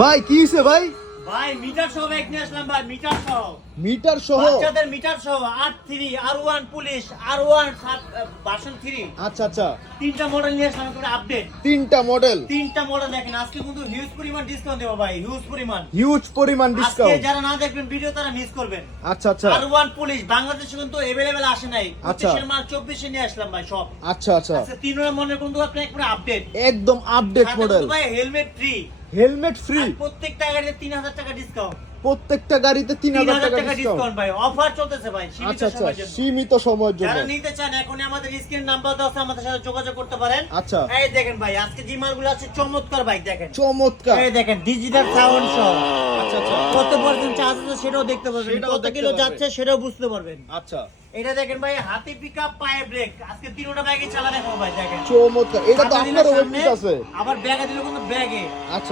ভাই কি হইছে ভাই? ভাই মিটার সহ বাইক নিয়ে আসলাম ভাই, মিটার সহ। মিটার সহ? বাচ্চাদের মিটার সহ R3 R1 police R1 version 3। আচ্ছা আচ্ছা, তিনটা মডেল নিয়ে আসলাম করে আপডেট। তিনটা মডেল। তিনটা মডেল দেখেন, আজকে কিন্তু হিউজ পরিমাণ ডিসকাউন্ট দেব ভাই, হিউজ পরিমাণ। হিউজ পরিমাণ আজকে ডিসকাউন্ট। যারা না দেখবেন ভিডিও তারা মিস করবেন। আচ্ছা আচ্ছা R1 পুলিশ বাংলাদেশে কিন্তু अवेलेबल আসে নাই। আচ্ছা। 25 এর মাল 24 এ নিয়ে আসলাম ভাই সব। আচ্ছা আচ্ছা, আচ্ছা তিন নম্বর মডেল কিন্তু আপনি একবারে আপডেট। একদম আপডেট মডেল। ভাই হেলমেট ফ্রি। Helmet free. প্রত্যেকটা গাড়িতে 3000 টাকা ডিসকাউন্ট। প্রত্যেকটা গাড়িতে 3000 টাকা ডিসকাউন্ট ডিসকাউন্ট ভাই, অফার চলতেছে ভাই সীমিত আচ্ছা আচ্ছা, সময়ের জন্য। সীমিত সময়ের জন্য। যারা নিতে চান এখনই আমাদের স্ক্রিন নাম্বার দেওয়া আছে, আমাদের সাথে যোগাযোগ করতে পারেন। আচ্ছা, এই দেখেন ভাই আজকে যে মালগুলো আছে চমৎকার বাইক দেখেন। চমৎকার। এই দেখেন ডিজিটাল সাউন্ড সহ। আচ্ছা আচ্ছা, কত পার্সেন্ট চার্জ আছে সেটাও দেখতে পারবেন, সেটাও কত দেখতে কিলো পারবেন। যাচ্ছে সেটাও বুঝতে পারবেন। আচ্ছা, এটা দেখেন ভাই হাতি পিকআপ পায়ে ব্রেক, আজকে তিনটা ব্যাগে চালা দেখো ভাই দেখেন। চমৎকার। এটা তো হাতে দিলে আপনার সামনে, ওয়েবসাইট আছে। আবার ব্যাগে দিলে কিন্তু ব্যাগে। আচ্ছা।